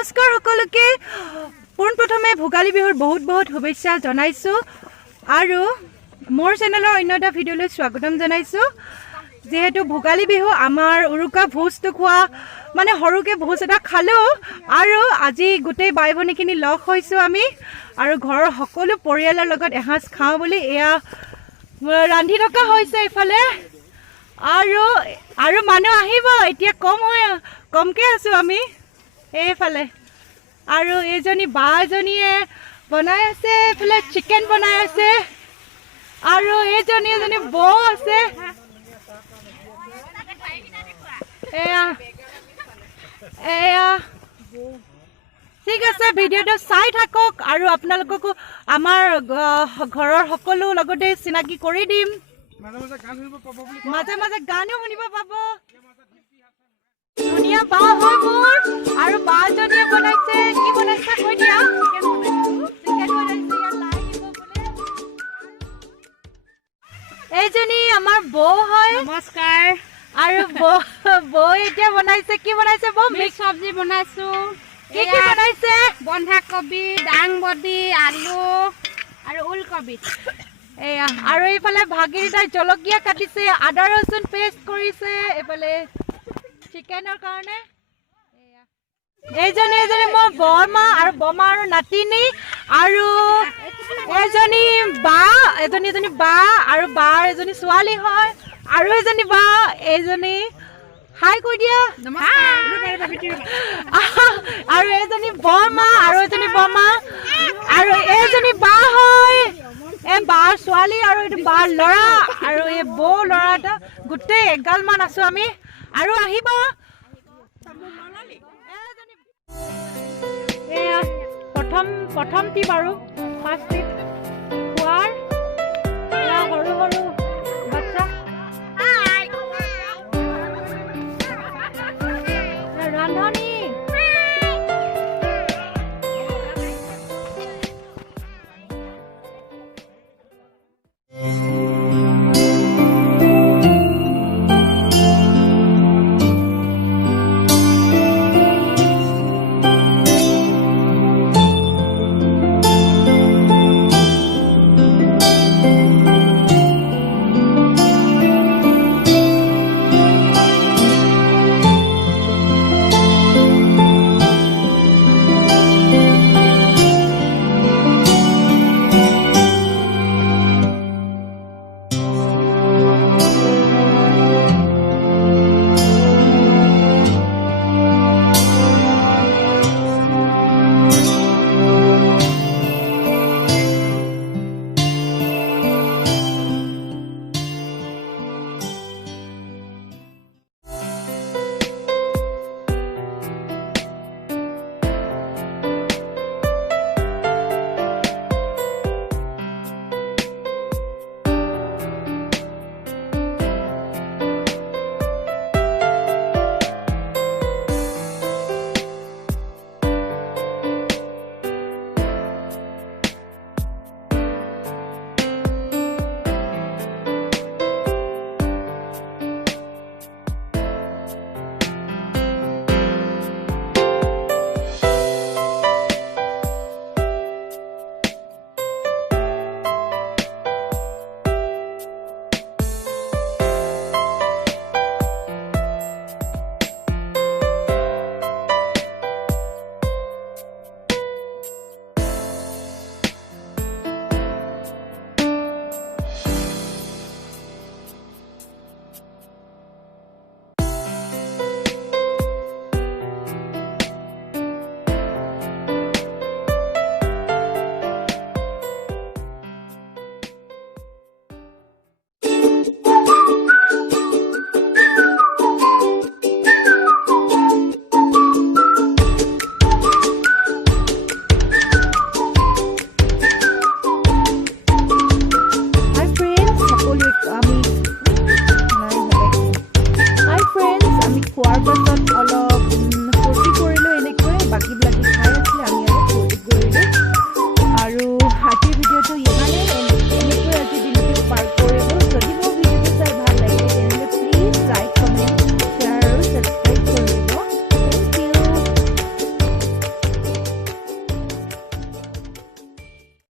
নমস্কাৰ সকলোকে পোনপ্ৰথমে ভোগালী বিহুৰ বহুত বহুত শুভেচ্ছা জনাইছো আৰু মোৰ চেনেলৰ অন্য এটা ভিডিঅ'লৈ স্বাগতম জনাইছো যেহেতু ভোগালী বিহু আমাৰ উৰুকা ভোজটো খোৱা মানে সৰুকে ভোজ এটা খালো আৰু আজি গোটেই বাই ভনীখিনি লগ হৈছো আমি আৰু ঘৰৰ সকলো পৰিয়ালৰ লগত এসাঁজ খাওঁ বুলি এয়া ৰান্ধি থকা হৈছে ইফালে আৰু আৰু মানুহ আহিব এতিয়া কমকে আছো আমি এইফালে আৰু এজনী বা এজনীয়ে বনাই আছে এফালে চিকেন বনাই আছে আৰু এজনী বৌ আছে এয়া ঠিক আছে ভিডিঅ'টো চাই থাকক আৰু আপোনালোককো আমাৰ ঘৰৰ সকলো লগতে চিনাকি কৰি দিম মাজে মাজে গানো শুনিব পাব ধুনীয়া বা হয় মোৰ আৰু বাজনীয়ে বনাইছে কি বনাইছে কৈ দিয়া চিকেন বনাইছে ইয়াত লাই দিব বোলে এইজনী আমাৰ বৌ হয় নমস্কাৰ আৰু বৌ এতিয়া বনাইছে কি বনাইছে বৌ মিক্স চব্জি বনাইছো কি বনাইছে বন্ধাকবি দাংবডি আলু আৰু ওলকবি এয়া আৰু এইফালে ভাগিৰিতাই জলকীয়া কাটিছে আদা ৰচুন পেষ্ট কৰিছে এইফালে চিকেনৰ কাৰণে এইজনী মোৰ বৰমা আৰু বমা আৰু নাতিনী আৰু এজনী বা আৰু বাৰ এজনী ছোৱালী হয় আৰু এজনী বা এইজনী হাই কৈ দিয়া আৰু এজনী বৰমা আৰু এজনী বমা আৰু এইজনী বা হয় এই বাৰ ছোৱালী আৰু এইটো বাৰ ল'ৰা আৰু এই বৌ ল'ৰা এটা গোটেই এগাল মান আছো আমি আৰু আহিব এয়া প্ৰথমটি বাৰু ফাৰ্ষ্ট খোৱাৰ সৰু সৰু বাচ্চা ৰান্ধনি খোৱাৰ পাছত অলপ